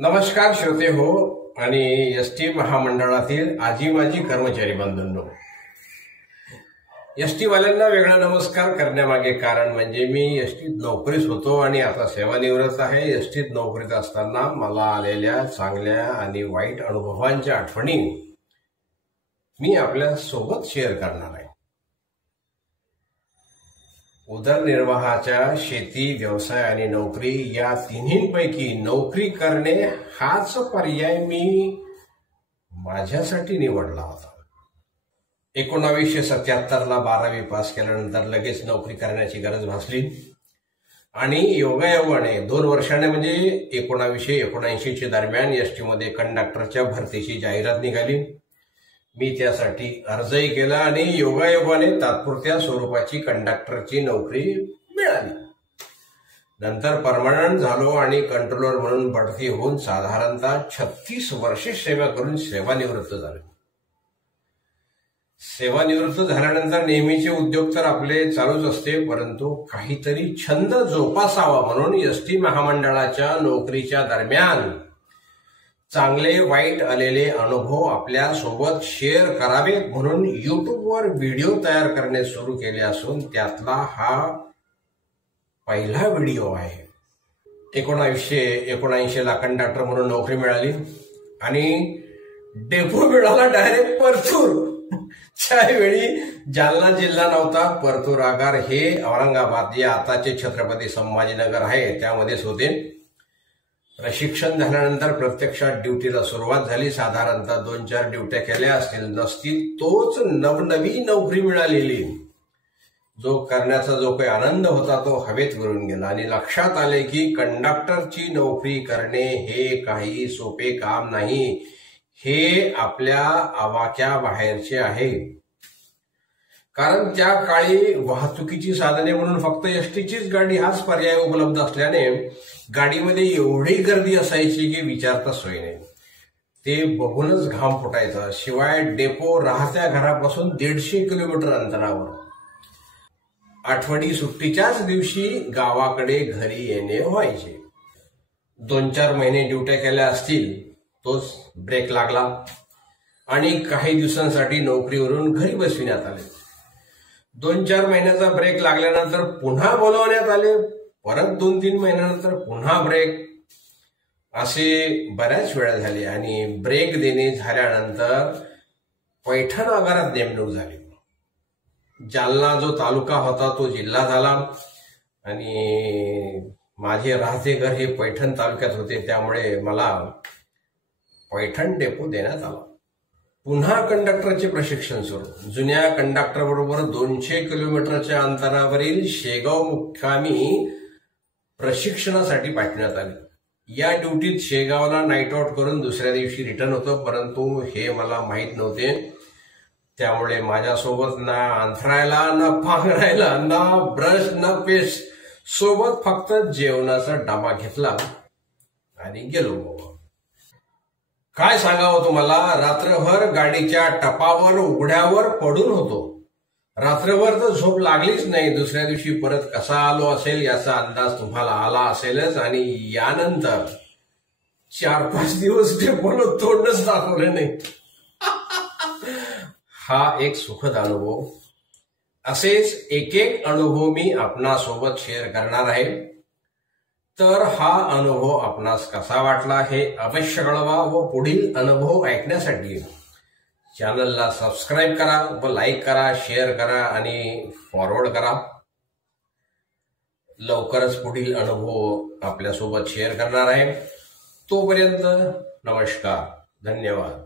नमस्कार श्रोते हो आणि एसटी महामंडळातील आजी माजी कर्मचारी बंधूंनो, एसटी वाल्यांना वेगळा नमस्कार करण्यामागे कारण म्हणजे मी एसटीत नोकरीत होतो आणि आता सेवानिवृत्त आहे। एसटीत नोकरीत असताना मला आलेल्या चांगल्या आणि वाईट अनुभवांच्या आठवणी मी आपल्या सोबत शेअर करणार आहे। उदरनिर्वाहाच्या शेती, व्यवसाय आणि नोकरी या तिन्हींपैकी नोकरी करणे हाच पर्याय मी माझ्यासाठी निवडला होता। 1977 ला 12वी पास केल्यानंतर लगेच नोकरी करण्याची गरज भासली आणि योगायोगाने 2 वर्षाने म्हणजे 1979 च्या दरम्यान एसटी मध्ये कंडक्टरच्या भरतीची जाहिरात निघाली। मी त्यासाठी अर्जही केला आणि योगायोगाने तात्पुरत्या स्वरूपाची कंडक्टरची नोकरी मिळाली। नंतर परमनंट झालो आणि कंट्रोलर म्हणून बढती होऊन साधारणतः 36 वर्षे सेवा करून सेवानिवृत्त झालो। सेवानिवृत्त झाल्यानंतर नेहमीचे उद्योग तर आपले चालूच असते, परंतु काहीतरी छंद जोपासावा म्हणून एसटी महामंडळाच्या नोकरीच्या दरम्यान चांगले वाईट आलेले अनुभव आपल्या सोबत शेअर करावेत म्हणून युट्यूबवर व्हिडिओ तयार करणे सुरू केले असून त्यातला हा पहिला व्हिडिओ आहे। 1979 ला कंडक्टर म्हणून नोकरी मिळाली आणि डेपो मिळाला डायरेक्ट परतूर। त्यावेळी जालना जिल्हा नव्हता, परतूर आगार हे औरंगाबाद जे आताचे छत्रपती संभाजीनगर आहे त्यामध्येच होते। प्रशिक्षण झाल्यानंतर प्रत्यक्षात ड्युटीला सुरुवात झाली। साधारणतः 2-4 ड्युट्या केल्या असतील नसतील, तोच नवनवी नोकरी मिळालेली जो करण्याचा जो काही आनंद होता तो हवेत विरून गेला आणि लक्षात आले की कंडक्टरची नोकरी करणे हे काही सोपे काम नाही, हे आपल्या आवाक्या बाहेरचे आहे। कारण त्या काळी वाहतुकीची साधने म्हणून फक्त एसटीचीच गाडी हाच पर्याय उपलब्ध असल्याने गाडीमध्ये एवढी गर्दी असायची की विचारता सोय नाही। ते बघूनच घाम फुटायचा। शिवाय डेपो राहत्या घरापासून 150 किलोमीटर अंतरावर। आठवडी सुट्टीच्याच दिवशी गावाकडे घरी येणे व्हायचे। 2-4 महिने ड्युट्या केल्या असतील, तोच ब्रेक लागला आणि काही दिवसांसाठी नोकरीवरून घरी बसविण्यात आले। 2-4 महिन्याचा ब्रेक लागल्यानंतर पुन्हा बोलवण्यात आले, परत 2-3 महिन्यानंतर पुन्हा ब्रेक, असे बऱ्याच वेळा झाले आणि ब्रेक देणे झाल्यानंतर पैठण आगारात नेमणूक झाली। जालना जो तालुका होता तो जिल्हा झाला आणि माझे राहते घर हे पैठण तालुक्यात होते, त्यामुळे मला पैठण डेपो देण्यात आला। पुन्हा कंडक्टरचे प्रशिक्षण सुरू। जुन्या कंडक्टर बरोबर 200 किलोमीटरच्या अंतरावरील शेगाव मुक्कामी प्रशिक्षणासाठी पाठवण्यात आले। या ड्युटीत शेगावला नाईट आउट करून दुसऱ्या दिवशी रिटर्न होतो, परंतु हे मला माहीत नव्हते। त्यामुळे माझ्यासोबत ना अंथरायला, ना पांघरायला, ना ब्रश, ना पेस्ट, सोबत फक्त जेवणाचा डबा घेतला आणि गेलो। काय सांगावं तुम्हाला, रात्रभर गाडीच्या टपावर उघड्यावर पडून होतो। रात्रभर तर झोप लागलीच नाही। दुसऱ्या दिवशी परत कसा आलो असेल याचा अंदाज तुम्हाला आला असेलच आणि यानंतर 4-5 दिवस डेपोला तोंडच दाखवलं नाही। हा एक सुखद अनुभव। असेच एक अनुभव मी आपणासोबत शेअर करणार आहे। तर हा अनुभव आपणास कसा वाटला हे अवश्य कळवा व पुढील अनुभव ऐकण्यासाठी चॅनलला सबस्क्राईब करा व लाईक करा, शेअर करा आणि फॉरवर्ड करा। लवकरच पुढील अनुभव आपल्यासोबत शेअर करणार आहे। तोपर्यंत नमस्कार, धन्यवाद।